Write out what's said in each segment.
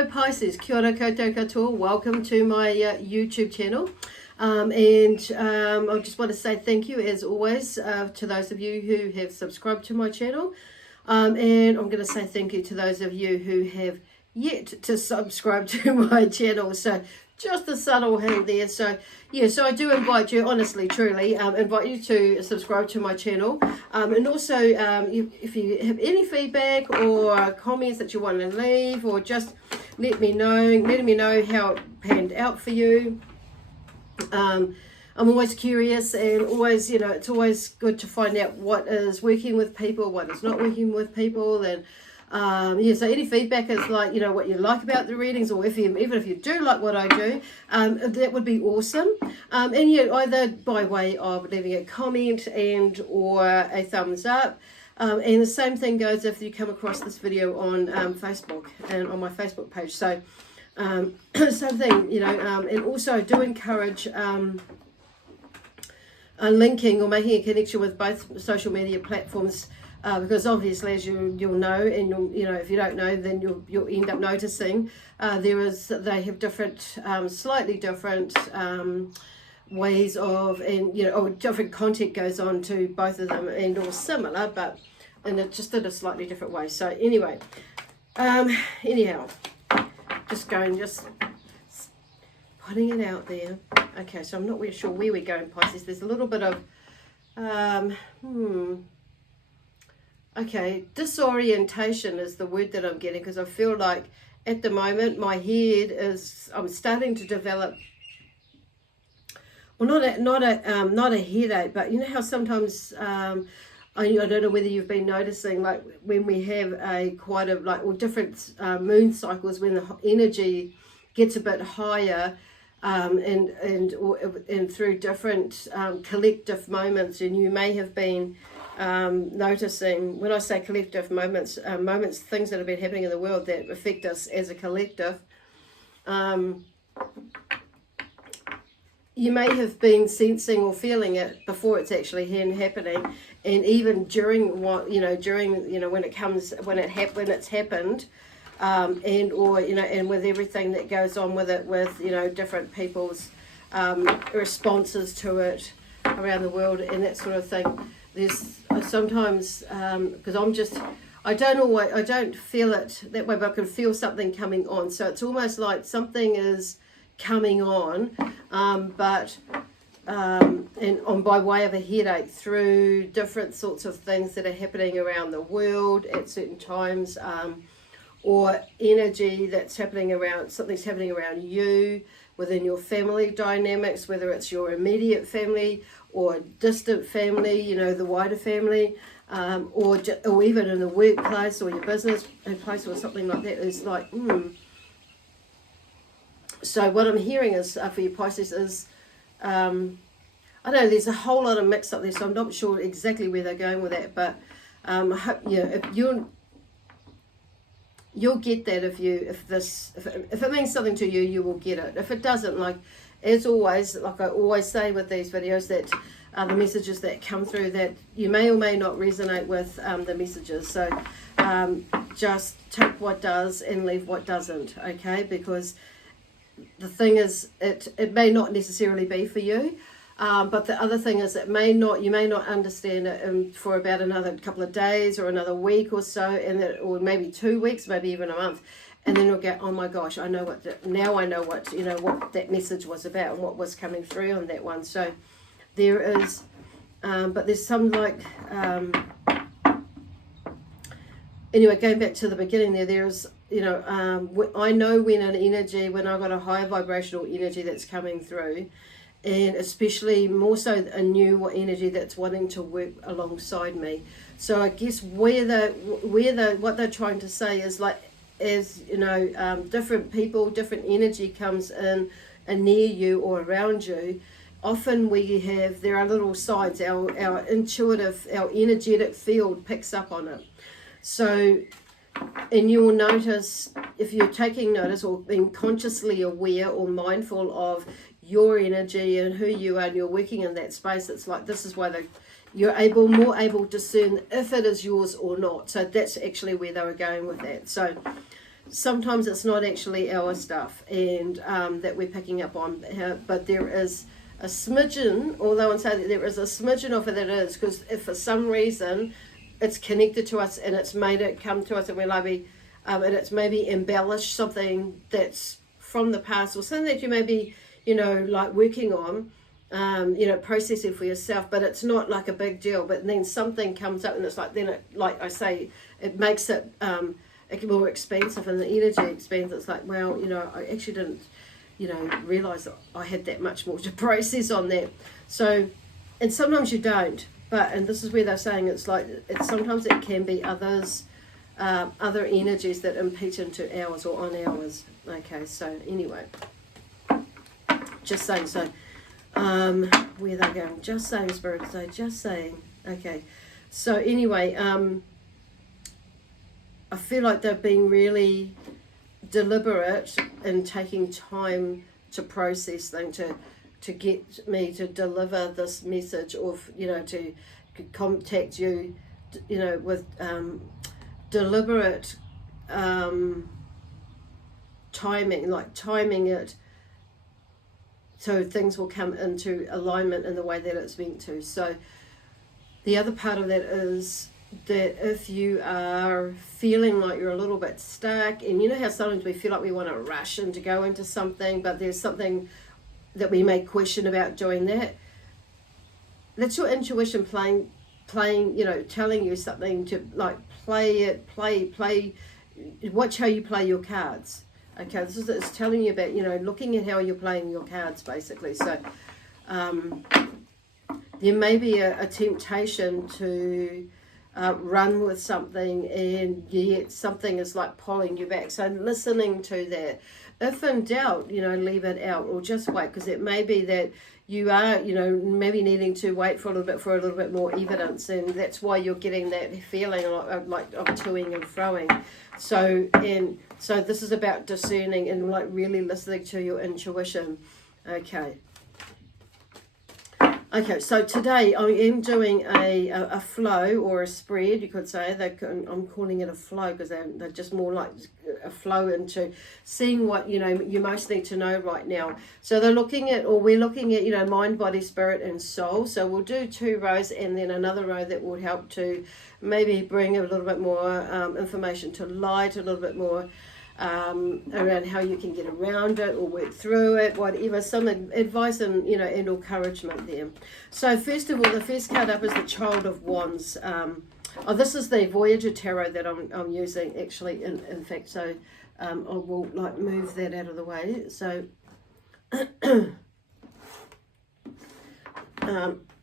Hello Pisces, kia ora koutou katoa. Welcome to my YouTube channel. I just want to say thank you as always to those of you who have subscribed to my channel. And I'm going to say thank you to those of you who have yet to subscribe to my channel. So just a subtle hint there. So yeah, so I do invite you, honestly, truly, invite you to subscribe to my channel. And also, if you have any feedback or comments that you want to leave, or just letting me know how it panned out for you. I'm always curious, and always, it's always good to find out what is working with people, what is not working with people, and so any feedback is like, what you like about the readings, or even if you do like what I do, that would be awesome. And either by way of leaving a comment and or a thumbs up. And the same thing goes if you come across this video on Facebook and on my Facebook page. So same thing, and also I do encourage linking or making a connection with both social media platforms. Because obviously, as you'll know, and if you don't know, then you'll end up noticing they have different, slightly different ways of, or different content goes on to both of them, and all similar, but just in a slightly different way. So anyway, anyhow, just putting it out there. Okay, so I'm not really sure where we're going, Pisces. There's a little bit of okay, disorientation is the word that I'm getting, because I feel like at the moment my head I'm starting to develop, well, not a headache, but how sometimes I don't know whether you've been noticing, like when we have different moon cycles, when the energy gets a bit higher, and through different collective moments, and you may have been noticing, when I say collective moments, things that have been happening in the world that affect us as a collective, you may have been sensing or feeling it before it's actually happening, and even during when it's happened, and with everything that goes on with it, with different people's responses to it around the world and that sort of thing. There's sometimes, because I don't feel it that way, but I can feel something coming on. So it's almost like something is coming on, by way of a headache, through different sorts of things that are happening around the world at certain times, or energy that's happening around, something's happening around you, within your family dynamics, whether it's your immediate family or distant family, the wider family, or even in the workplace or your business place or something like that. Is like, So what I'm hearing is, for you Pisces, is, I don't know, there's a whole lot of mix up there, so I'm not sure exactly where they're going with that, but I hope, if you'll get that. If it means something to you, you will get it. If it doesn't, like as always, like I always say with these videos, that the messages that come through, that you may or may not resonate with the messages. So just take what does and leave what doesn't, okay? Because the thing is, it may not necessarily be for you. But the other thing is, you may not understand it for about another couple of days or another week or so, or maybe 2 weeks, maybe even a month, and then you'll go, oh my gosh, I know what what that message was about and what was coming through on that one. So there is, but there's some anyway, going back to the beginning there's, I know when I've got a higher vibrational energy that's coming through, and especially more so a new energy that's wanting to work alongside me. So I guess what they're trying to say is, like, as different people, different energy comes in and near you or around you, often there are little signs, our intuitive, our energetic field picks up on it. So, and you will notice, if you're taking notice or being consciously aware or mindful of your energy and who you are, and you're working in that space, it's like, this is why you're more able to discern if it is yours or not. So that's actually where they were going with that. So sometimes it's not actually our stuff and that we're picking up on, but there is a smidgen, although I'd say that there is a smidgen of it that is, because if for some reason it's connected to us and it's made it come to us and we're maybe, and it's maybe embellished something that's from the past or something that you may be, you know, like working on, you know, processing for yourself, but it's not like a big deal. But then something comes up and it's like, then it, like I say, it makes it more expansive and the energy expands. It's like, well, you know, I actually didn't, you know, realize that I had that much more to process on that. So, and sometimes you don't, but, and this is where they're saying it's like, sometimes it can be others, other energies that impede into ours or on ours. Okay, so anyway, just saying. So where they're going, just saying, Spirit, so just saying. Okay, so anyway, I feel like they've been really deliberate in taking time to process things, to get me to deliver this message, of, you know, to contact you, you know, with deliberate timing, like timing it so things will come into alignment in the way that it's meant to. So the other part of that is that if you are feeling like you're a little bit stuck, and you know how sometimes we feel like we want to rush and to go into something, but there's something that we may question about doing that, that's your intuition playing, you know, telling you something to, like, play, watch how you play your cards. Okay, this is, it's telling you about, you know, looking at how you're playing your cards, basically. So there may be a temptation to run with something, and yet something is like pulling you back. So listening to that. If in doubt, you know, leave it out or just wait, because it may be that you are, you know, maybe needing to wait for a little bit more evidence, and that's why you're getting that feeling like of toing and froing. So, and so this is about discerning and like really listening to your intuition. Okay. Okay, so today I am doing a flow or a spread, you could say. I'm calling it a flow because they're just more like a flow into seeing what, you know, you most need to know right now. So we're looking at, you know, mind, body, spirit, and soul. So we'll do 2 rows and then another row that will help to maybe bring a little bit more information to light, a little bit more around how you can get around it or work through it, whatever, some advice and, you know, and encouragement there. So first of all, the first card up is the Child of Wands. This is the Voyager Tarot that I'm using, actually, in fact. So I will like move that out of the way. So the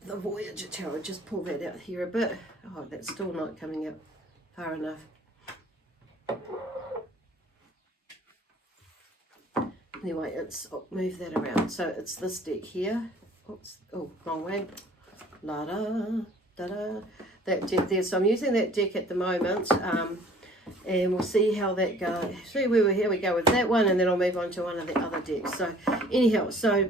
Voyager Tarot, just pull that out here a bit. Oh, that's still not coming up far enough. Anyway, I'll move that around. So it's this deck here. Oops, oh, wrong way. La da da da. That deck there. So I'm using that deck at the moment, and we'll see how that goes. See where here we go with that one, and then I'll move on to one of the other decks. So anyhow, so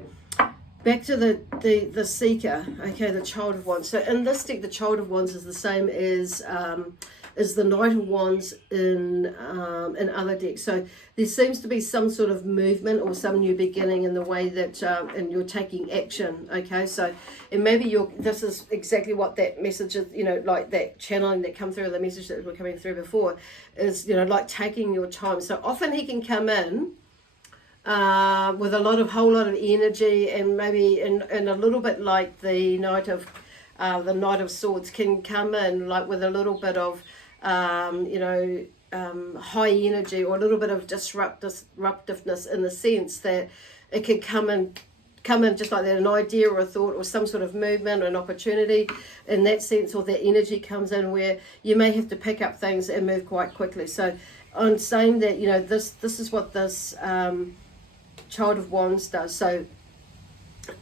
back to the Seeker. Okay, the Child of Wands. So in this deck, the Child of Wands is the same as the Knight of Wands in other decks. So there seems to be some sort of movement or some new beginning in the way that and you're taking action. Okay, so and maybe this is exactly what that message is, you know, like that channeling that come through, the message that were coming through before is, you know, like taking your time. So often he can come in with a whole lot of energy, and maybe in a little bit like the Knight of Swords can come in like with a little bit of you know, high energy or a little bit of disruptiveness, in the sense that it could come in just like that, an idea or a thought or some sort of movement or an opportunity in that sense, or that energy comes in where you may have to pick up things and move quite quickly. So I'm saying that, you know, this is what this Child of Wands does. So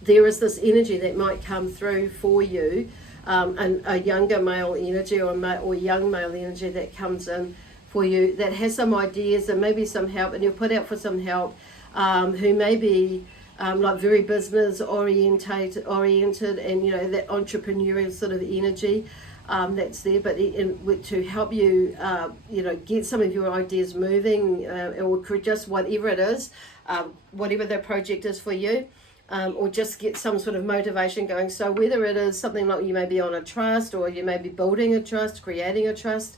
there is this energy that might come through for you, and a younger male energy or young male energy that comes in for you that has some ideas and maybe some help, and you'll put out for some help, who may be like very business oriented, and, you know, that entrepreneurial sort of energy. that's there, but to help you, you know, get some of your ideas moving, or just whatever it is, whatever the project is for you. Or just get some sort of motivation going. So whether it is something like you may be on a trust, or you may be building a trust, creating a trust,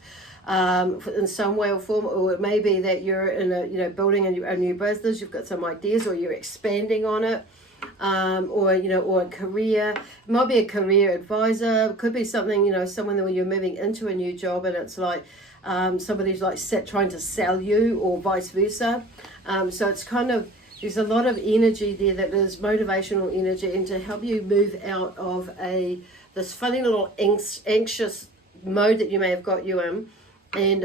in some way or form, or it may be that you're in a, you know, building a new business, you've got some ideas, or you're expanding on it, or, you know, or a career. It might be a career advisor. It could be something, you know, someone where you're moving into a new job and it's like somebody's like trying to sell you, or vice versa. So it's kind of, there's a lot of energy there that is motivational energy, and to help you move out of this funny little anxious mode that you may have got you in, and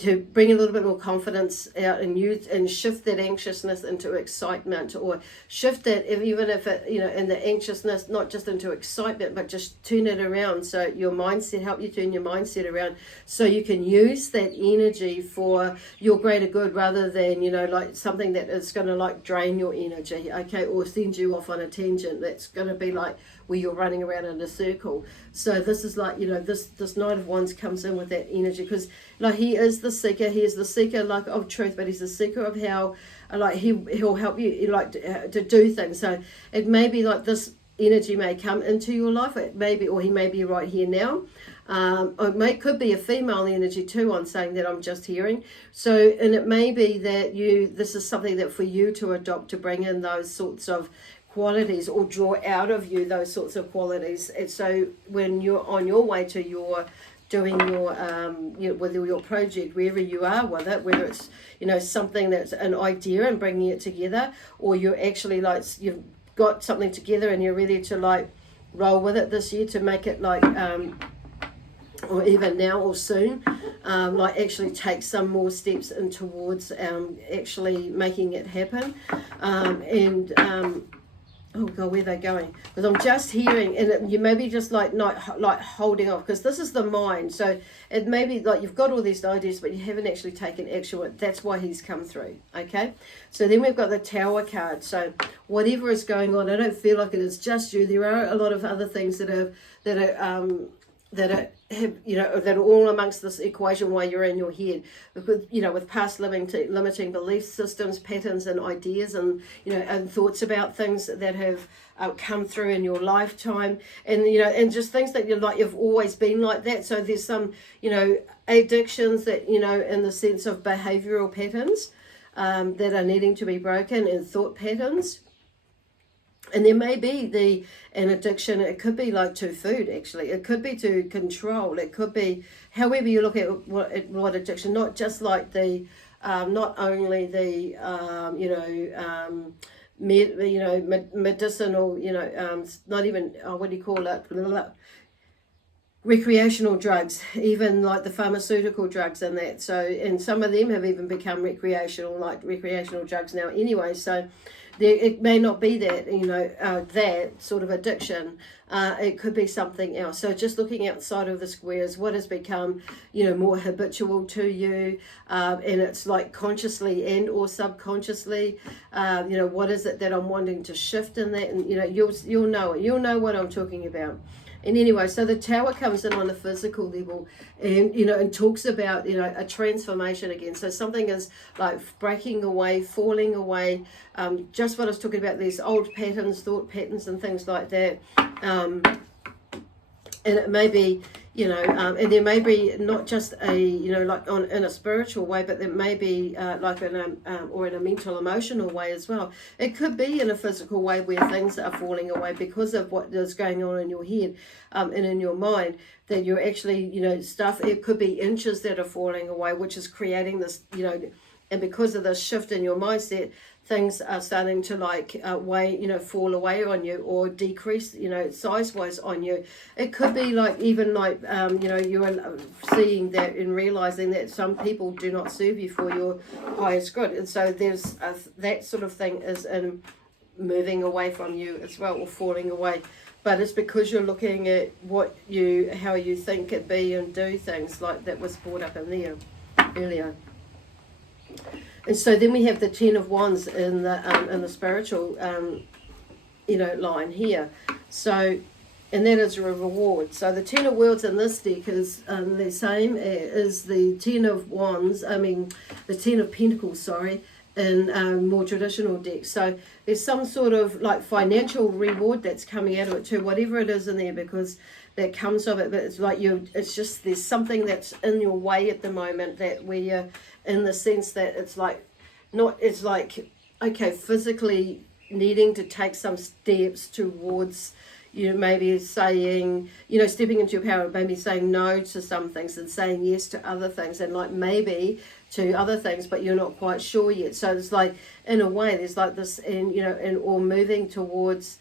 to bring a little bit more confidence out and use and shift that anxiousness into excitement, or shift it, even if it, you know, and the anxiousness not just into excitement, but just turn it around. So your mindset, help you turn your mindset around, so you can use that energy for your greater good, rather than, you know, like something that is going to like drain your energy, okay, or send you off on a tangent that's going to be like where you're running around in a circle. So this is like, you know, this Knight of Wands comes in with that energy, because like he is the seeker like of truth, but he's the seeker of how, like he'll help you like to do things. So it may be like this energy may come into your life, it may be, or he may be right here now, or could be a female energy too, on saying that I'm just hearing. So, and it may be that this is something that for you to adopt, to bring in those sorts of qualities, or draw out of you those sorts of qualities. And so when you're on your way to doing your whether your project, wherever you are with it, whether it's, you know, something that's an idea and bringing it together, or you're actually like you've got something together and you're ready to like roll with it this year, to make it like or even now or soon, like actually take some more steps in towards actually making it happen. Oh God, where are they going? Because I'm just hearing, and you may be just like not like holding off, because this is the mind. So it may be like you've got all these ideas, but you haven't actually taken action. That's why he's come through. Okay. So then we've got the Tower card. So whatever is going on, I don't feel like it is just you. There are a lot of other things that are you know, that are all amongst this equation while you're in your head, because, you know, with past limiting belief systems, patterns and ideas, and, you know, and thoughts about things that have come through in your lifetime, and, you know, and just things that you're like, you've always been like that. So there's some, you know, addictions that, you know, in the sense of behavioral patterns that are needing to be broken, and thought patterns. And there may be an addiction. It could be like to food, actually. It could be to control. It could be, however you look at what addiction, not just like not only the, medicinal, you know, not even, what do you call it? Recreational drugs, even like the pharmaceutical drugs and that. So, and some of them have even become recreational drugs now anyway. So it may not be that, you know, that sort of addiction. It could be something else. So just looking outside of the squares, what has become, you know, more habitual to you, and it's like consciously and or subconsciously, you know, what is it that I'm wanting to shift in that? And, you know, you'll know it. You'll know what I'm talking about. And anyway, so the Tower comes in on a physical level, and, you know, and talks about, you know, a transformation again. So something is like breaking away, falling away, just what I was talking about, these old patterns, thought patterns and things like that. And it may be, you know, and there may be not just a, you know, like in a spiritual way, but there may be like in a mental, emotional way as well. It could be in a physical way where things are falling away because of what is going on in your head and in your mind, that you're actually, you know, it could be inches that are falling away, which is creating this, you know, and because of the shift in your mindset, things are starting to like fall away on you, or decrease, you know, size-wise on you. It could be like even like, you know, you're seeing that and realizing that some people do not serve you for your highest good. And so there's that sort of thing is in moving away from you as well, or falling away. But it's because you're looking at how you think it be and do things, like that was brought up in there earlier. And so then we have the Ten of Wands in the spiritual, you know, line here. So, and that is a reward. So the Ten of Worlds in this deck is the same as the Ten of Wands, the Ten of Pentacles, sorry, in more traditional decks. So there's some sort of like financial reward that's coming out of it too, whatever it is in there, because that comes of it. But it's like it's just, there's something that's in your way at the moment, that where you're in the sense that it's like, okay, physically needing to take some steps towards, maybe saying, stepping into your power, maybe saying no to some things and saying yes to other things, and like maybe to other things, but you're not quite sure yet. So it's like, in a way, there's like this, or moving towards,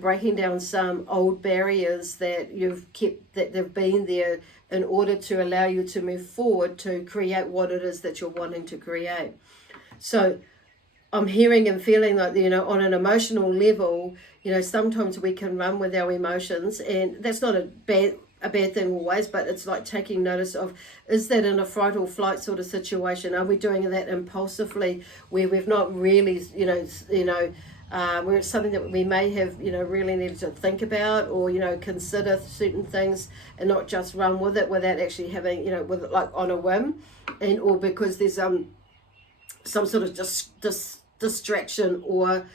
breaking down some old barriers that you've kept, that they've been there in order to allow you to move forward to create what it is that you're wanting to create. So I'm hearing and feeling like, on an emotional level, sometimes we can run with our emotions, and that's not a bad thing always, but it's like taking notice of, is that in a fight or flight sort of situation? Are we doing that impulsively, where we've not really, where it's something that we may have, really needed to think about, or, consider certain things and not just run with it without actually having, with it like on a whim, and or because there's some sort of distraction, or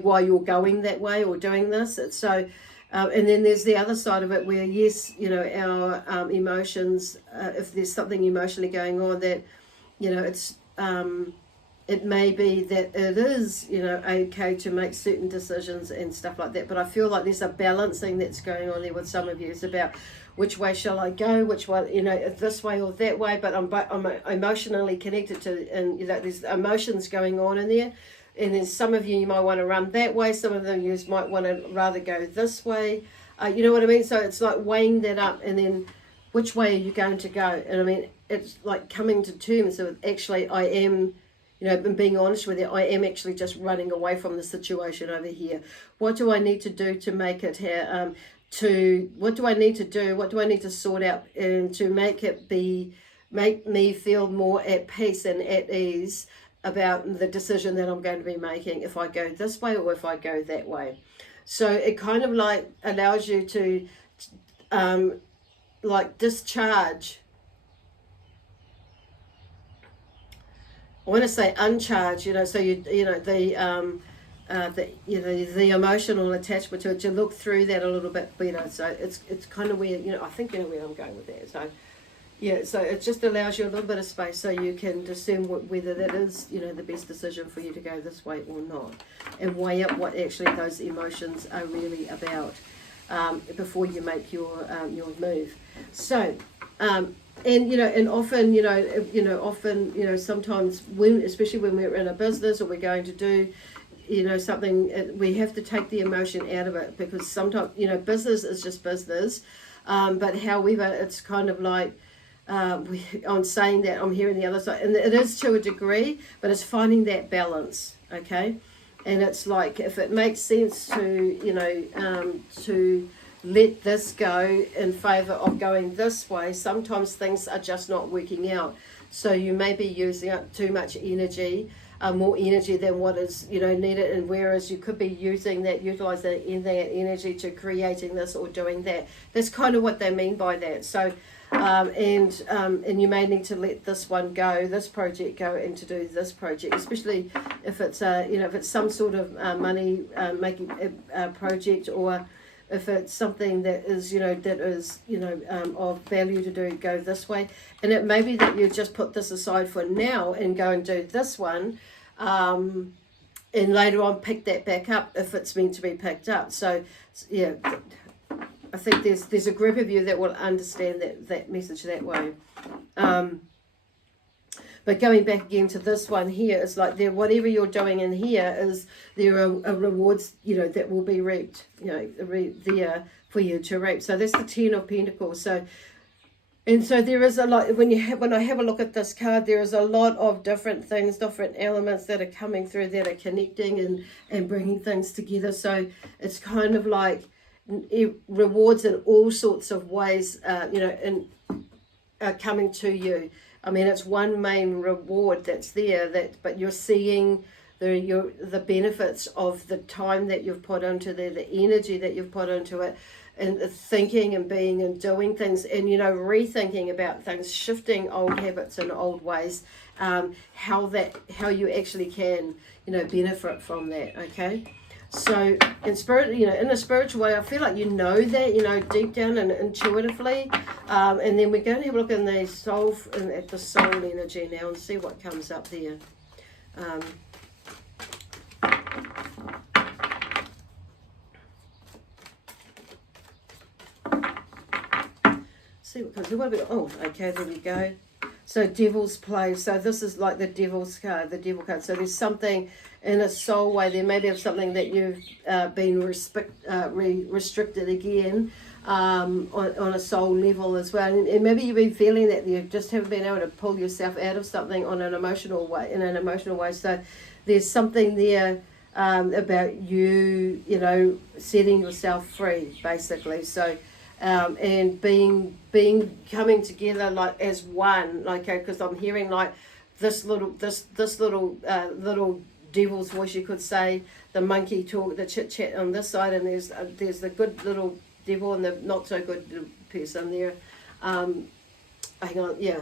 why you're going that way or doing this. It's so, and then there's the other side of it where, yes, our emotions, if there's something emotionally going on that, it's it may be that it is, okay to make certain decisions and stuff like that. But I feel like there's a balancing that's going on there with some of you. It's about, which way shall I go? Which way, this way or that way? But I'm emotionally connected to, and there's emotions going on in there. And then some of you might want to run that way. Some of them you might want to rather go this way. You know what I mean? So it's like weighing that up, and then which way are you going to go? And it's like coming to terms with, actually, I am, and being honest with you, I am actually just running away from the situation over here. What do I need to do to make it here? What do I need to do? What do I need to sort out, and to make me feel more at peace and at ease about the decision that I'm going to be making, if I go this way or if I go that way. So it kind of like allows you to like discharge. I want to say uncharge, so the emotional attachment to it, to look through that a little bit better. So it's kind of where, I think where I'm going with that. So yeah, so it just allows you a little bit of space so you can discern whether that is, the best decision for you to go this way or not, and weigh up what actually those emotions are really about before you make your move. So and often, sometimes especially when we're in a business or we're going to do, something, we have to take the emotion out of it, because sometimes, business is just business. But however, it's kind of like, I'm saying that, I'm hearing the other side, and it is to a degree, but it's finding that balance, okay? And it's like, if it makes sense to, to let this go in favor of going this way, sometimes things are just not working out. So you may be using up too much energy, more energy than what is, needed, and whereas you could be utilizing that energy to creating this or doing that. That's kind of what they mean by that. So and you may need to let this one go, this project go, and to do this project, especially if it's if it's some sort of money making project, or if it's something that is of value to do, go this way. And it may be that you just put this aside for now and go and do this one, and later on pick that back up if it's meant to be picked up. So yeah, I think there's a group of you that will understand that message that way. But going back again to this one here, it's like whatever you're doing in here there are rewards, that will be reaped, there for you to reap. So that's the Ten of Pentacles. So there is a lot, when I have a look at this card, there is a lot of different things, different elements that are coming through, that are connecting and bringing things together. So it's kind of like rewards in all sorts of ways, are coming to you. It's one main reward that's there, but you're seeing the benefits of the time that you've put into there, the energy that you've put into it, and the thinking and being and doing things, and rethinking about things, shifting old habits and old ways, how you actually can benefit from that. Okay, so in spirit, in a spiritual way, I feel like that deep down and intuitively, and then we're going to have a look in the soul, at the soul energy now, and see what comes up there. See what comes. Oh, okay, there we go. So Devil's Play. So this is like the Devil's card, the Devil card. So there's something in a soul way. There may be something that you've been restricted again on a soul level as well. And maybe you've been feeling that you just haven't been able to pull yourself out of something on an emotional way, in an emotional way. So there's something there about you, setting yourself free, basically. So. And coming together like as one, like, because I'm hearing like this little devil's voice, you could say, the monkey talk, the chit chat on this side, and there's the good little devil and the not so good person there. Hang on, yeah.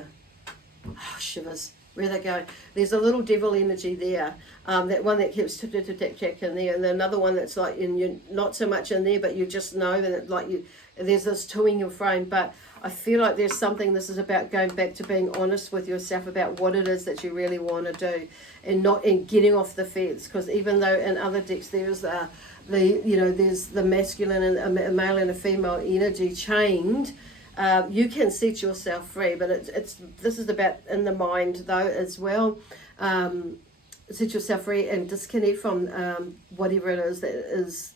Oh, shivers. Where they go? There's a little devil energy there. That one that keeps tick in there, and another one that's like you're not so much in there, but you just know, and it, like there's this toing your frame. But I feel like there's something. This is about going back to being honest with yourself about what it is that you really want to do, and getting off the fence. Because even though in other decks there's there's the masculine and a male and a female energy chained. You can set yourself free, but this is about in the mind though as well. Set yourself free and disconnect from whatever it is that is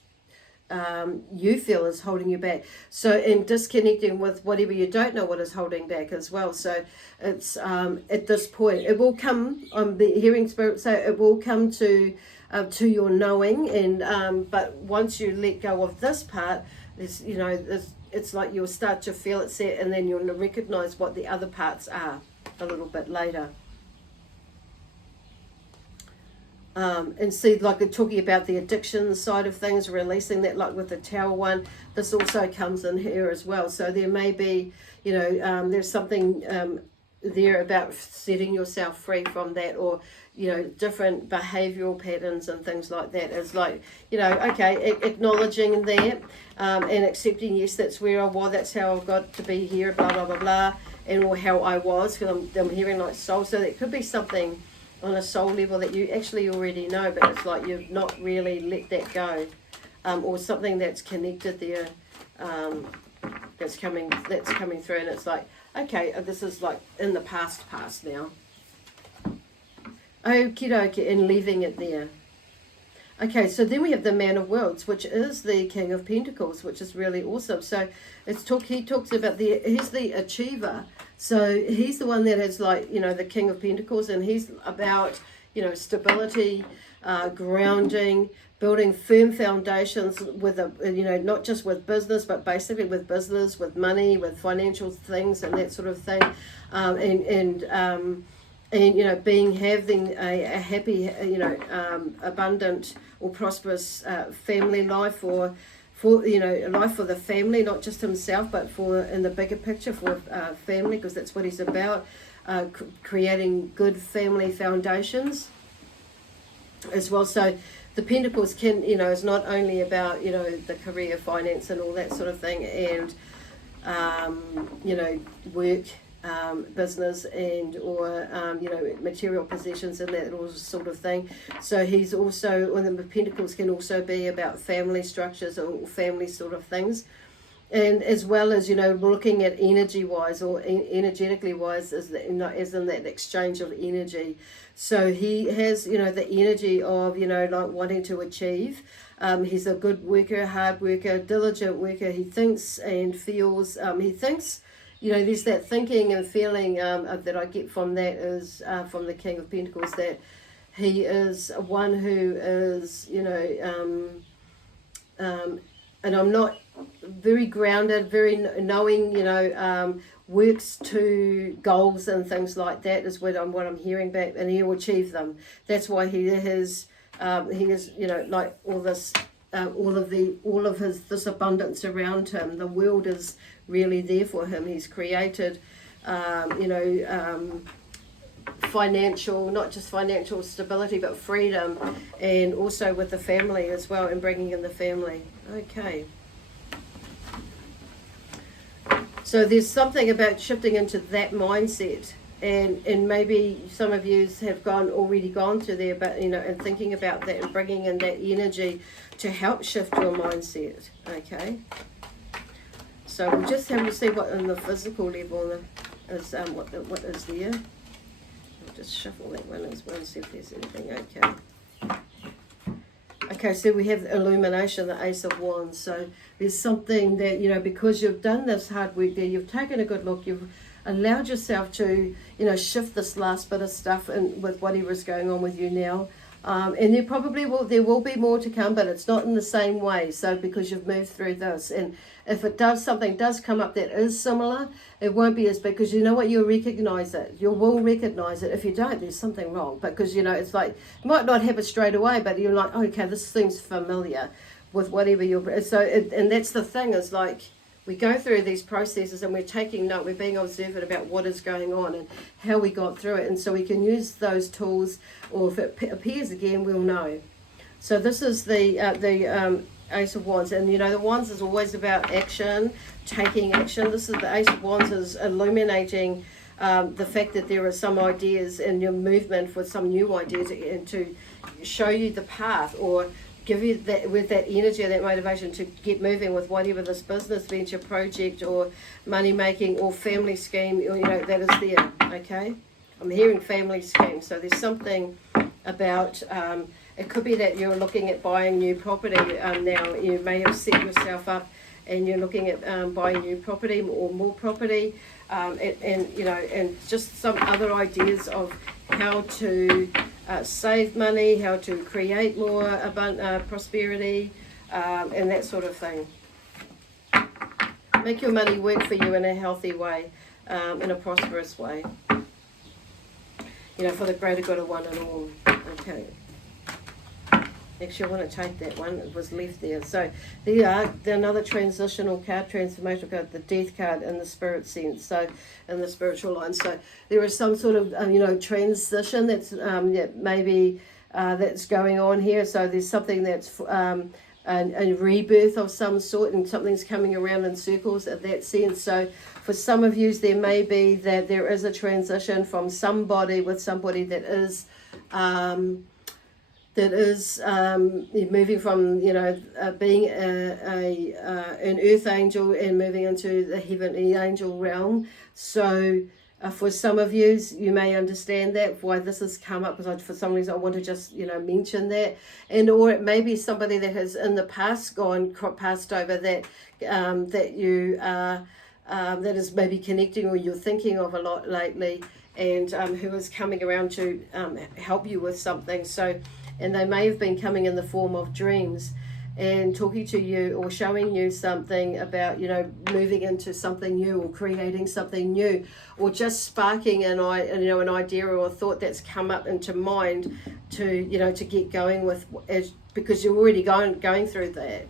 you feel is holding you back. So in disconnecting with whatever you don't know what is holding back as well. So it's at this point it will come. I'm hearing spirit say it will come to your knowing, and but once you let go of this part, there's it's like you'll start to feel it set, and then you'll recognize what the other parts are a little bit later. And see, like they're talking about the addiction side of things, releasing that, like with the Tower one, this also comes in here as well. So there may be, there's something there about setting yourself free from that, or different behavioral patterns and things like that. Is like, okay, acknowledging that and accepting, yes, that's where I was, that's how I got to be here, blah blah blah blah, and or how I was, because I'm hearing like soul. So it could be something on a soul level that you actually already know, but it's like you've not really let that go, or something that's connected there, that's coming through, and it's like, okay, this is like in the past now. Okie dokie, and leaving it there. Okay, so then we have the Man of Worlds, which is the King of Pentacles, which is really awesome. So he talks about he's the achiever. So he's the one that is like, the King of Pentacles, and he's about, stability, grounding, building firm foundations with not just with business, but basically with business, with money, with financial things and that sort of thing, and having a happy, abundant or prosperous family life, or for a life for the family, not just himself, but for in the bigger picture for family, because that's what he's about, creating good family foundations as well. So the Pentacles is not only about the career, finance, and all that sort of thing, and work, business, and or material possessions and that all sort of thing. So he's also, and the Pentacles can also be about family structures or family sort of things, and as well as looking at energy wise or energetically wise, as in that exchange of energy. So he has the energy of like wanting to achieve. He's a good worker, hard worker, diligent worker. He thinks and feels. He thinks. There's that thinking and feeling that I get from that is from the King of Pentacles, that he is one who is, and I'm not very grounded, very knowing, works to goals and things like that is what I'm hearing back, and he will achieve them. That's why he is, you know, like all this, all of his this abundance around him. The world is really there for him. He's created, you know, financial, not just financial stability, but freedom, and also with the family as well, and bringing in the family. Okay. So there's something about shifting into that mindset, and maybe some of you have already gone to there, but you know, and thinking about that and bringing in that energy to help shift your mindset. Okay. So we'll just have to see what on the physical level is, what is there. I'll just shuffle that one as well, see if there's anything. Okay. Okay, so we have illumination, the Ace of Wands. So there's something that, you know, because you've done this hard work there, you've taken a good look, you've allowed yourself to, you know, shift this last bit of stuff and with whatever's going on with you now. And there will be more to come, but it's not in the same way. So because you've moved through this, and if something does come up that is similar, it won't be as big, because you know what, you'll recognize it. You will recognize it. If you don't, there's something wrong, because you know, it's like, you might not have it straight away, but you're like, okay, this seems familiar with whatever you're, so, and that's the thing, is like, we go through these processes and we're taking note, we're being observant about what is going on and how we got through it, and so we can use those tools, or if it appears again, we'll know. So this is the Ace of Wands, and you know, the Wands is always about action, taking action. This is the Ace of Wands is illuminating the fact that there are some ideas in your movement for some new ideas, and to show you the path, or give you that, with that energy and that motivation to get moving with whatever this business venture, project, or money making, or family scheme, or you know, that is there. Okay, I'm hearing family scheme. So there's something about it could be that you're looking at buying new property now. You may have set yourself up and you're looking at buying new property or more property, and you know, and just some other ideas of how to save money, how to create more prosperity, and that sort of thing. Make your money work for you in a healthy way, in a prosperous way. You know, for the greater good of one and all. Okay. Actually, I want to take that one. It was left there. So another transitional card, transformational card, the Death card in the spirit sense. So in the spiritual line. So there is some sort of you know, transition that's maybe that's going on here. So there's something that's a rebirth of some sort, and something's coming around in circles in that sense. So for some of you, there may be that there is a transition from somebody that is moving from, you know, being an earth angel and moving into the heavenly angel realm. So for some of you, you may understand that, why this has come up, because for some reason I want to just, you know, mention that. And or it may be somebody that has in the past passed over that that you that is maybe connecting, or you're thinking of a lot lately, and who is coming around to help you with something. So, and they may have been coming in the form of dreams and talking to you, or showing you something about, you know, moving into something new, or creating something new, or just sparking an idea or a thought that's come up into mind to, you know, to get going with, because you're already going through that.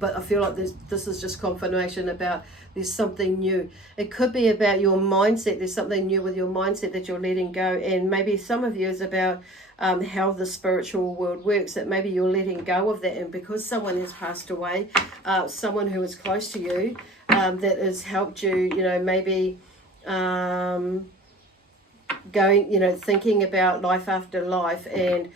But I feel like this is just confirmation about there's something new. It could be about your mindset. There's something new with your mindset that you're letting go. And maybe some of you is about how the spiritual world works, that maybe you're letting go of that. And because someone has passed away, someone who is close to you, that has helped you, you know, maybe going, you know, thinking about life after life, and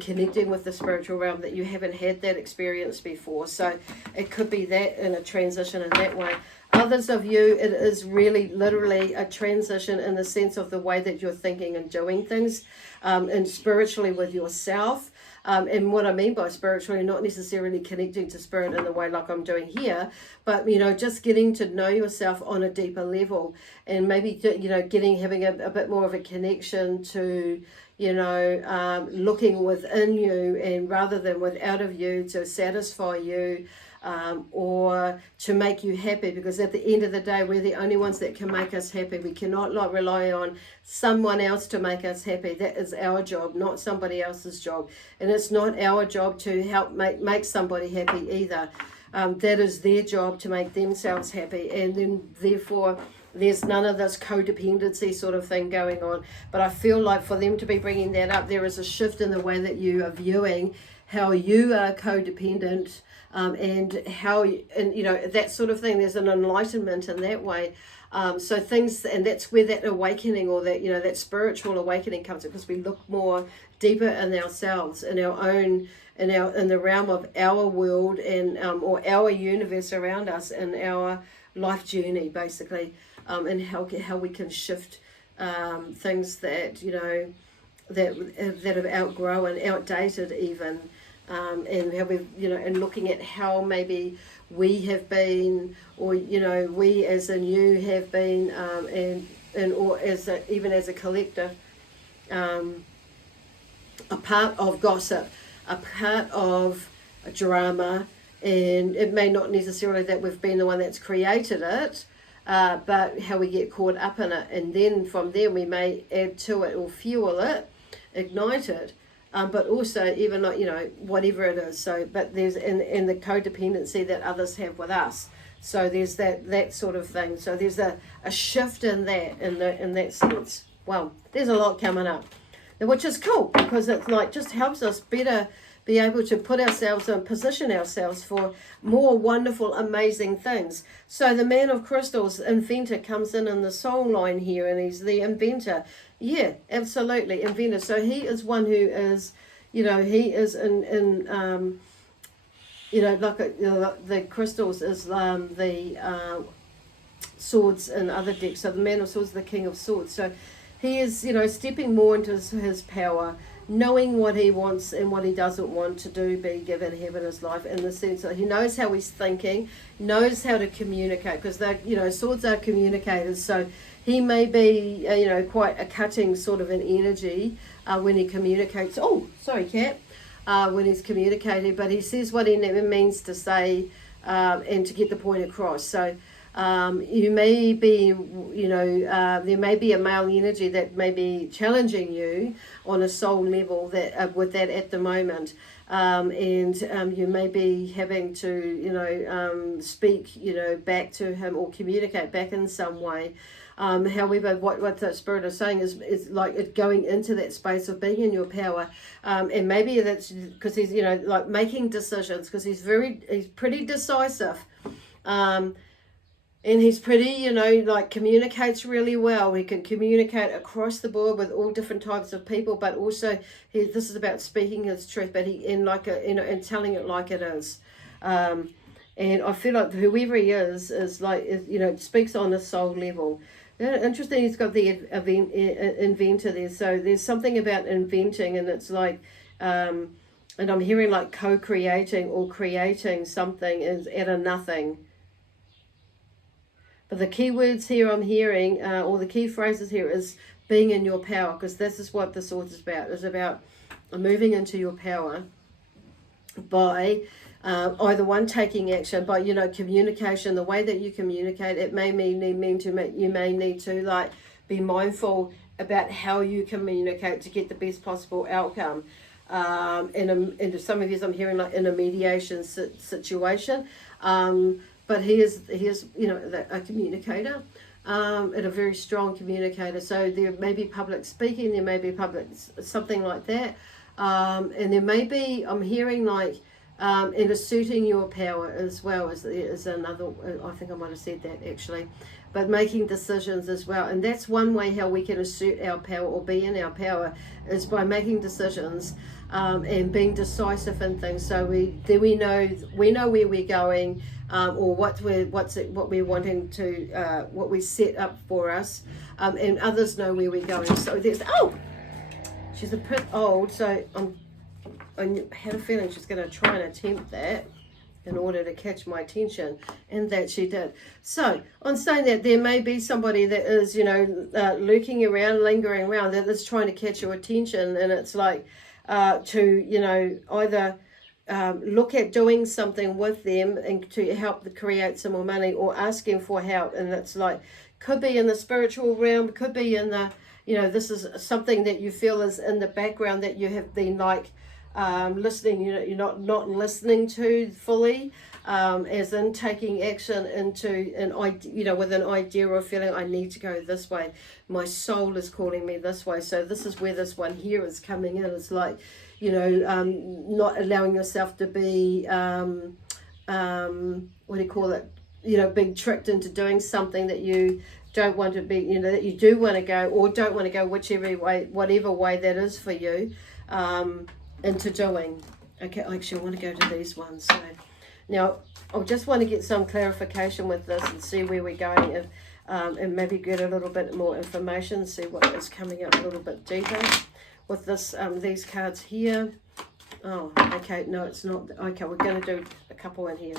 connecting with the spiritual realm, that you haven't had that experience before. So it could be that in a transition in that way. Others of you, it is really literally a transition in the sense of the way that you're thinking and doing things, and spiritually with yourself. And what I mean by spiritually, not necessarily connecting to spirit in the way like I'm doing here, but, you know, just getting to know yourself on a deeper level, and maybe, you know, having a bit more of a connection to, you know, looking within you, and rather than out of you, to satisfy you, or to make you happy, because at the end of the day, we're the only ones that can make us happy. We cannot like rely on someone else to make us happy. That is our job, not somebody else's job. And it's not our job to help make somebody happy either. That is their job, to make themselves happy. And then therefore there's none of this codependency sort of thing going on. But I feel like for them to be bringing that up, there is a shift in the way that you are viewing how you are codependent, and how, and you know, that sort of thing. There's an enlightenment in that way. So things, and that's where that awakening, or that, you know, that spiritual awakening comes in, because we look more deeper in ourselves, in our own, in the realm of our world, and or our universe around us, and our life journey basically, and how we can shift things that, you know, that have outgrown, outdated even, and how we've, you know, and looking at how maybe we have been, or, you know, we as in you have been, and or as a, even as a collective, a part of gossip, a part of drama. And it may not necessarily that we've been the one that's created it, but how we get caught up in it, and then from there we may add to it or fuel it, ignite it, but also even like, you know, whatever it is. So, but there's in the codependency that others have with us. So there's that sort of thing. So there's a shift in that sense. Well, there's a lot coming up, which is cool, because it like just helps us better be able to put ourselves and position ourselves for more wonderful, amazing things. So the man of crystals, inventor, comes in the soul line here, and he's the inventor. Yeah, absolutely, inventor. So he is one who is, you know, he is in you know, like the crystals is the swords and other decks. So the man of swords is the king of swords. So he is, you know, stepping more into his power, knowing what he wants and what he doesn't want to do, be given, have in his life, in the sense that he knows how he's thinking, knows how to communicate, because they, you know, swords are communicators. So he may be, you know, quite a cutting sort of an energy when he communicates. Oh, sorry, Cat. When he's communicating, but he says what he means to say, and to get the point across. So you may be, you know, there may be a male energy that may be challenging you on a soul level, that with that at the moment, and you may be having to, you know, speak, you know, back to him, or communicate back in some way. However, what the spirit is saying is like it going into that space of being in your power, and maybe that's because he's, you know, like making decisions, because he's pretty decisive, and he's pretty, you know, like communicates really well. He can communicate across the board with all different types of people, but also this is about speaking his truth, but and telling it like it is. And I feel like whoever he is like, you know, speaks on a soul level. Interesting, he's got the inventor there. So there's something about inventing, and it's like, and I'm hearing like co-creating or creating something is out of nothing. But the key words here I'm hearing, or the key phrases here, is being in your power, because this is what the Swords is about. It's about moving into your power by either one, taking action, by, you know, communication, the way that you communicate. It may you may need to like be mindful about how you communicate to get the best possible outcome. And some of you, I'm hearing like in a mediation situation. But he is, you know, a communicator, and a very strong communicator. So there may be public speaking, there may be something like that. And there may be, I'm hearing like, and asserting your power as well is another, I think I might have said that actually, but making decisions as well. And that's one way how we can assert our power or be in our power, is by making decisions, and being decisive in things. So we know where we're going, or what we're wanting to, what we set up for us, and others know where we're going. So there's, she's a bit old, so I had a feeling she's going to try and attempt that in order to catch my attention, and that she did. So on saying that, there may be somebody that is, you know, lurking around, lingering around, that is trying to catch your attention, and it's like to, you know, either look at doing something with them and to help create some more money, or asking for help. And it's like, could be in the spiritual realm, could be in the, this is something that you feel is in the background that you have been like listening, you're not listening to fully, as in taking action into an idea, with an idea or feeling, I need to go this way, my soul is calling me this way. So this is where this one here is coming in. It's like, not allowing yourself to be what do you call it, being tricked into doing something that you don't want to be, that you do want to go or don't want to go, whatever way that is for you, into doing. Okay, actually I want to go to these ones. So now I just want to get some clarification with this and see where we're going, and maybe get a little bit more information, see what is coming up a little bit deeper with this, these cards here. Oh, okay, no, it's not. Okay, we're going to do a couple in here.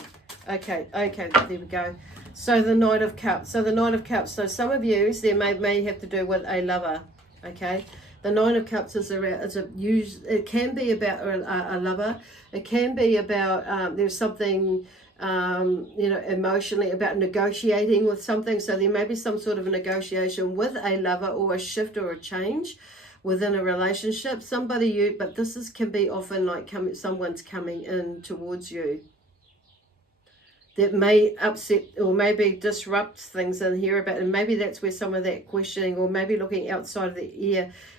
Okay, there we go. So the Knight of Cups. So some of you, there may have to do with a lover. Okay, the Knight of Cups it can be about a lover. It can be about there's something emotionally about negotiating with something. So there may be some sort of a negotiation with a lover, or a shift or a change within a relationship. But this can be often like someone's coming in towards you that may upset or maybe disrupt things in here about, and maybe that's where some of that questioning, or maybe looking outside of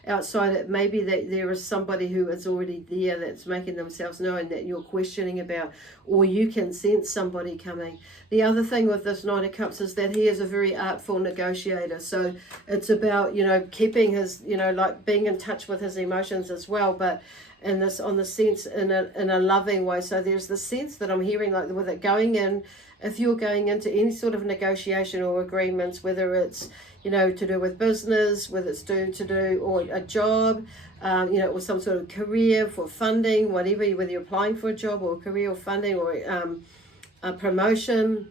outside it, maybe that there is somebody who is already there that's making themselves known that you're questioning about, or you can sense somebody coming. The other thing with this Knight of Cups is that he is a very artful negotiator. So it's about, keeping his, like being in touch with his emotions as well, but in the sense in a loving way. So there's the sense that I'm hearing, like with it going in, if you're going into any sort of negotiation or agreements, whether it's to do with business, whether it's to do or a job, or some sort of career for funding, whether you're applying for a job or a career or funding, or a promotion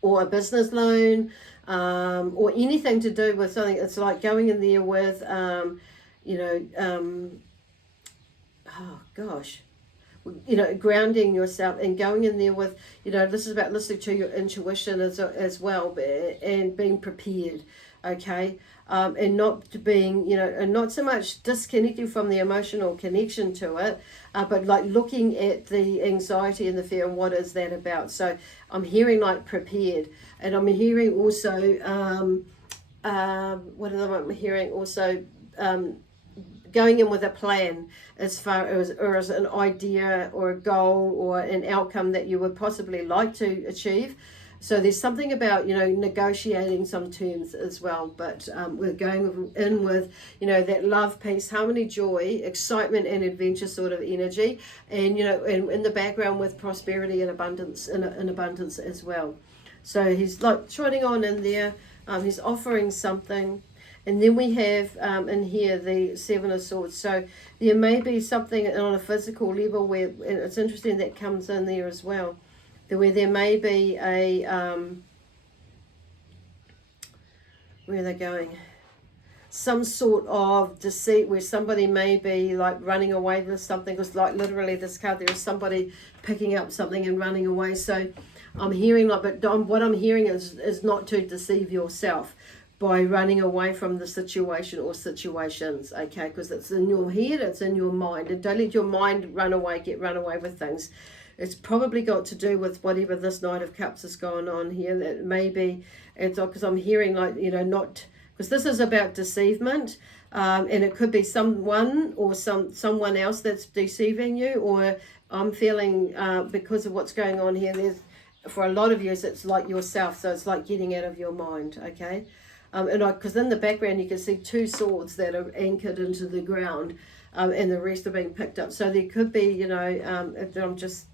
or a business loan, or anything to do with something. It's like going in there with oh gosh, grounding yourself and going in there with, this is about listening to your intuition as well, and being prepared, okay, and not being, and not so much disconnecting from the emotional connection to it, but like looking at the anxiety and the fear and what is that about. So I'm hearing like prepared, and I'm hearing also, I'm hearing also, going in with a plan as far as an idea or a goal or an outcome that you would possibly like to achieve. So there's something about, negotiating some terms as well, but we're going in with, that love, peace, harmony, joy, excitement and adventure sort of energy, and, and in the background with prosperity and abundance, and abundance as well. So he's like trotting on in there, he's offering something. And then we have in here the Seven of Swords. So there may be something on a physical level where, and it's interesting that comes in there as well, where there may be a, where are they going? Some sort of deceit where somebody may be like running away with something, because like literally this card, there is somebody picking up something and running away. So I'm hearing like, but what I'm hearing is not to deceive yourself by running away from the situation or situations, okay? Because it's in your head, it's in your mind, and don't let your mind get run away with things. It's probably got to do with whatever this Knight of Cups is going on here. That maybe it's because I'm hearing like, not, because this is about deceivement, and it could be someone or someone else that's deceiving you, or I'm feeling because of what's going on here, there's, for a lot of you, it's like yourself, so it's like getting out of your mind, okay? Because in the background you can see two swords that are anchored into the ground, and the rest are being picked up. So there could be, I'm just,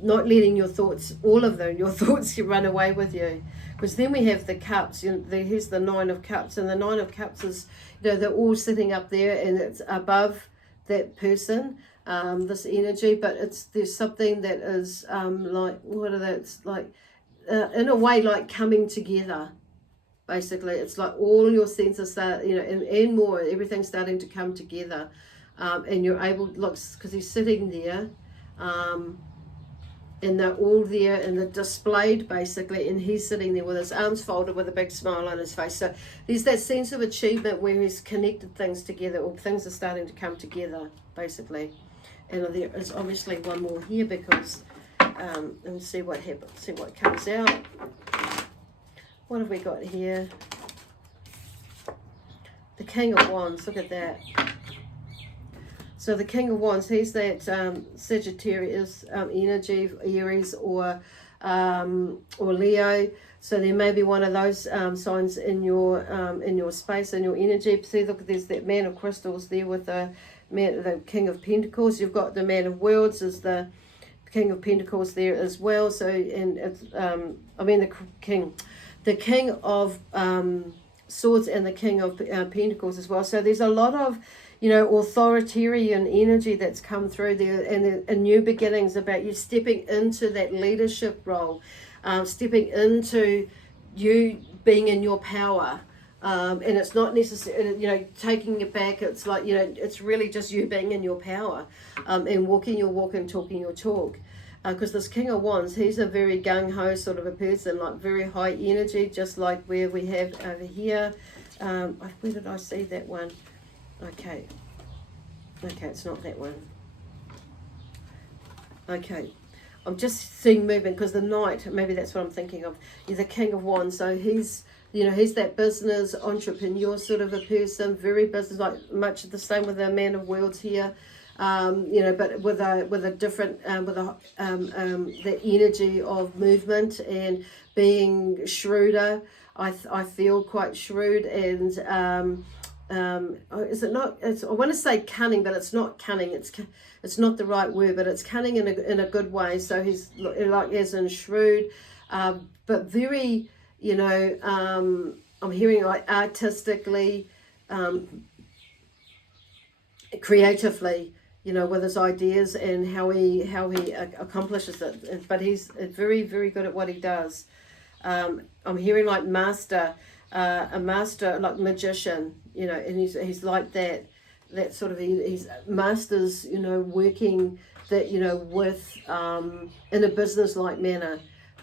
not letting your thoughts, all of them, your thoughts run away with you. Because then we have the cups, here's the Nine of Cups, and the Nine of Cups is, they're all sitting up there, and it's above that person, this energy, but there's something that is like, what are that? It's like, in a way, like coming together. Basically, it's like all your senses start, and more, everything's starting to come together. and you're able, looks, because he's sitting there, and they're all there and they're displayed basically, and he's sitting there with his arms folded with a big smile on his face. So there's that sense of achievement where he's connected things together, or things are starting to come together basically. And there is obviously one more here, because and see what happens, see what comes out. What have we got here? The King of Wands, look at that. So the King of Wands, he's that Sagittarius energy, Aries or Leo. So there may be one of those signs in your space, in your energy. See, look, there's that Man of Crystals there with the King of Pentacles. You've got the Man of Worlds as the King of Pentacles there as well. So, and it's, I mean the King of Swords and the King of Pentacles as well. So there's a lot of, you know, authoritarian energy that's come through there, and new beginnings about you stepping into that leadership role, stepping into you being in your power. And it's not necessarily, you know, taking it back. It's like, you know, it's really just you being in your power, and walking your walk and talking your talk. Because this King of Wands, he's a very gung-ho sort of a person, like very high energy, just like where we have over here. Where did I see that one? Okay, it's not that one. Okay, I'm just seeing movement, because the Knight, maybe that's what I'm thinking of. He's the King of Wands, so he's, you know, he's that business entrepreneur sort of a person, very business, like much the same with the Man of Worlds here. You know, but with a different, the energy of movement and being shrewder. I feel quite shrewd, and is it not? I want to say cunning, but it's not cunning. It's not the right word, but it's cunning in a good way. So he's like as in shrewd, but very, you know, I'm hearing like artistically, creatively, you know, with his ideas and how he accomplishes it. But he's very, very good at what he does. I'm hearing like master, a master, like magician, you know, and he's like that sort of, he's masters, you know, working that, you know, with in a business-like manner.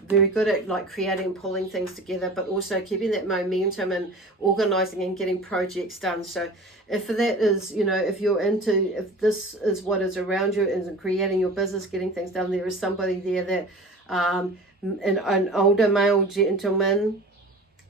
Very good at like creating and pulling things together, but also keeping that momentum and organizing and getting projects done. So if that is, you know, if this is what is around you and creating your business, getting things done, there is somebody there that an older male gentleman,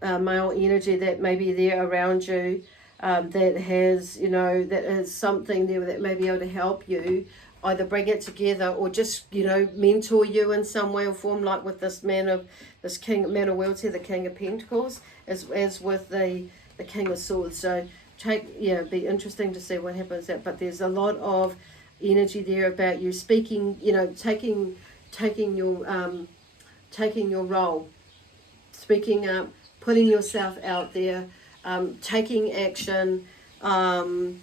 male energy that may be there around you, that has, you know, that has something there that may be able to help you either bring it together or just, you know, mentor you in some way or form, like with this Man of Worlds here, the King of Pentacles, as with the King of Swords. So be interesting to see what happens there. But there's a lot of energy there about you speaking, you know, taking your role, speaking up, putting yourself out there, taking action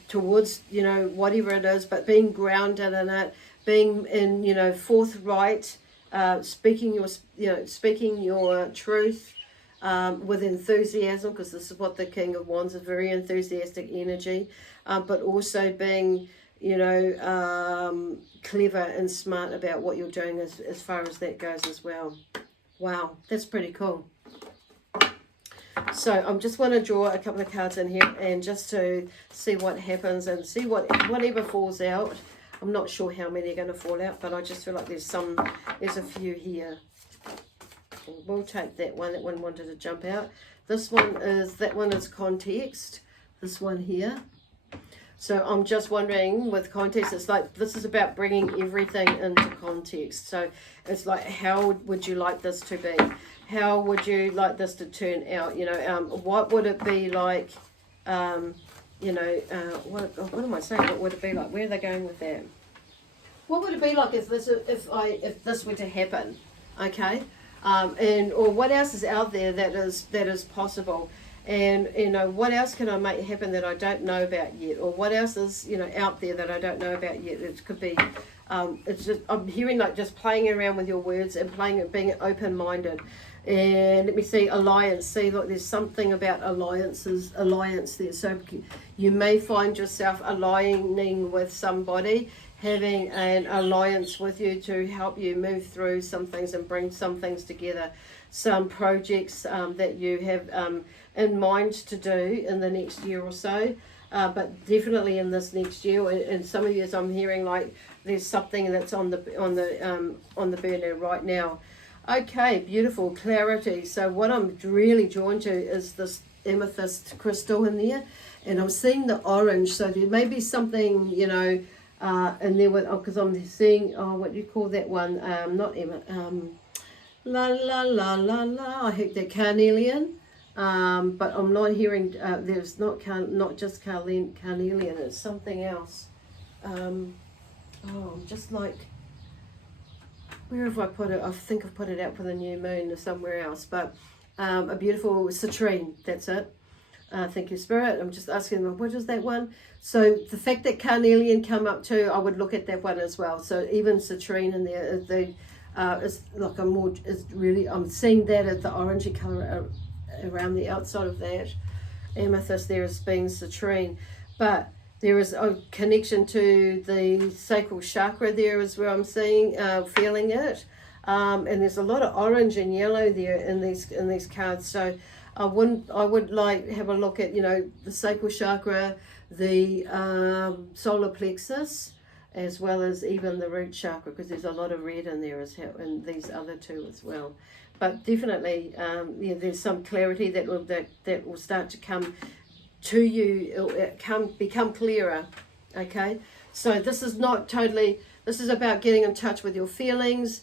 towards, you know, whatever it is, but being grounded in it, being in, you know, forthright, speaking your truth with enthusiasm, because this is what the King of Wands is, very enthusiastic energy, but also being, you know, clever and smart about what you're doing as far as that goes as well. Wow, that's pretty cool. So I just want to draw a couple of cards in here, and just to see what happens and see whatever falls out. I'm not sure how many are going to fall out, but I just feel like there's a few here. We'll take that one. That one wanted to jump out. That one is context. This one here. So I'm just wondering, with context, it's like this is about bringing everything into context. So it's like, how would you like this to be? How would you like this to turn out? You know, what would it be like? You know, what am I saying? What would it be like? Where are they going with that? What would it be like if this were to happen? Okay, or what else is out there that is possible? And, you know, what else can I make happen that I don't know about yet? Or what else is, you know, out there that I don't know about yet? It could be, it's just, I'm hearing like just playing around with your words and being open-minded. And let me see, alliance. See, look, there's something about alliance there. So you may find yourself aligning with somebody, having an alliance with you to help you move through some things and bring some things together. Some projects that you have in mind to do in the next year or so. But definitely in this next year, and some of you, I'm hearing like there's something that's on the burner right now. Okay, beautiful clarity. So what I'm really drawn to is this amethyst crystal in there, and I'm seeing the orange. So there may be something, you know, in there with, because I'm seeing, what do you call that one? Not Emma. La la la la la. I heard the carnelian. But I'm not hearing, there's not just carnelian, it's something else. Just like, where have I put it? I think I've put it out for the new moon or somewhere else, but a beautiful citrine, that's it. Thank you, Spirit. I'm just asking them, what is that one? So the fact that carnelian come up too, I would look at that one as well. So even citrine in there, it's like I'm seeing that as the orangey colour around the outside of that amethyst there as being citrine, but there is a connection to the sacral chakra there is where I'm seeing, feeling it, and there's a lot of orange and yellow there in these cards. So I would like have a look at, you know, the sacral chakra, the solar plexus, as well as even the root chakra, because there's a lot of red in there and these other two as well. But definitely, there's some clarity that will start to come to you, become clearer. Okay, so this is not totally. This is about getting in touch with your feelings,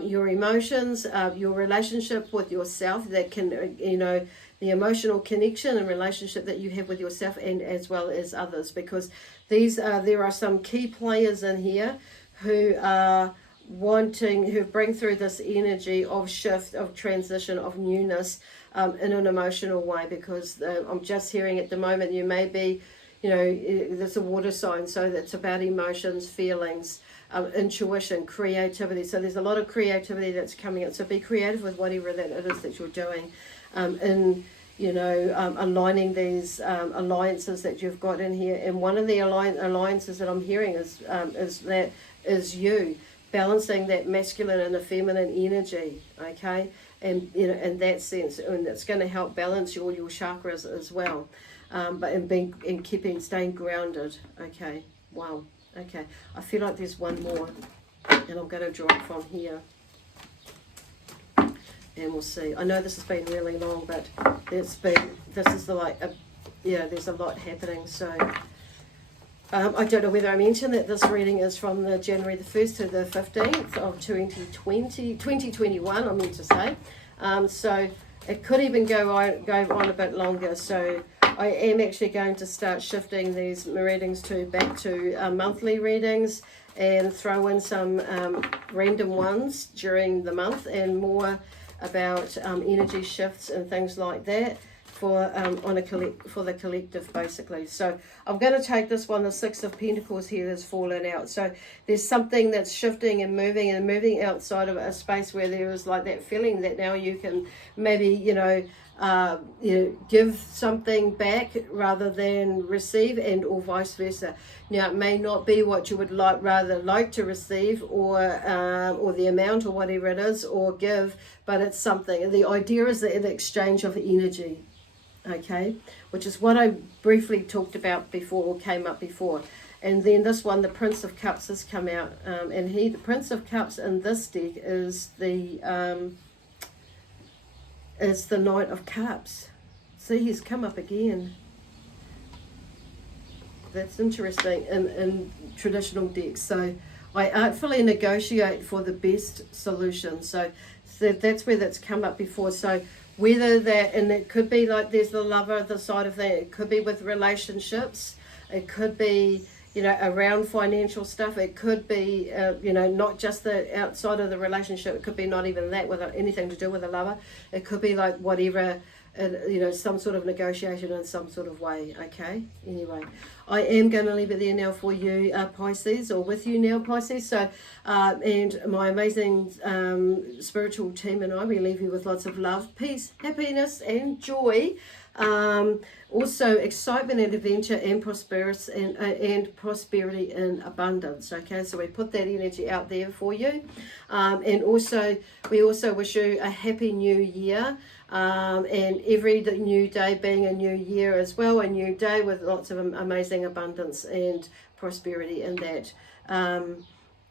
your emotions, your relationship with yourself. That can, you know, the emotional connection and relationship that you have with yourself and as well as others. Because there are some key players in here who are who bring through this energy of shift, of transition, of newness, in an emotional way, because I'm just hearing at the moment you may be, you know, there's a water sign, so that's about emotions, feelings, intuition, creativity. So there's a lot of creativity that's coming out. So be creative with whatever that it is that you're doing, in, you know, aligning these alliances that you've got in here. And one of the alliances that I'm hearing is you balancing that masculine and the feminine energy, okay, and, you know, in that sense, and it's going to help balance all your chakras as well, but staying grounded. Okay, wow. Okay, I feel like there's one more, and I'm going to draw it from here, and we'll see. I know this has been really long, but there's a lot happening. So I don't know whether I mentioned that this reading is from the January the 1st to the 15th of 2021, I meant to say. So it could even go on a bit longer. So I am actually going to start shifting these readings back to monthly readings, and throw in some random ones during the month, and more about energy shifts and things like that for the collective, basically. So I'm going to take this one, the Six of Pentacles here has fallen out. So there's something that's shifting and moving outside of a space where there is like that feeling that now you can maybe, give something back rather than receive, and or vice versa. Now it may not be what you would like to receive, or the amount or whatever it is, or give, but it's something. The idea is an exchange of energy. Okay, which is what I briefly talked about before, or came up before. And then this one, the Prince of Cups, has come out, and the Prince of Cups in this deck is the Knight of Cups. See, he's come up again. That's interesting in traditional decks. So I artfully negotiate for the best solution. So that's where that's come up before. So whether that, and it could be like there's the lover, the side of that, it could be with relationships, it could be, around financial stuff, it could be, not just the outside of the relationship, it could be not even that, with anything to do with a lover, it could be like whatever you know, some sort of negotiation in some sort of way. Okay, anyway, I am going to leave it there now for you, Pisces, or with you now, Pisces. So and my amazing spiritual team and I, we leave you with lots of love, peace, happiness and joy, also excitement and adventure and prosperity and abundance. Okay, so we put that energy out there for you, and also we also wish you a happy new year, and every new day being a new year as well, a new day with lots of amazing abundance and prosperity in that,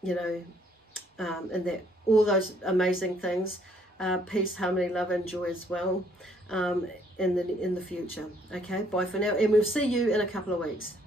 you know, and that all those amazing things, peace, harmony, love and joy as well, in the future. Okay, bye for now, and we'll see you in a couple of weeks.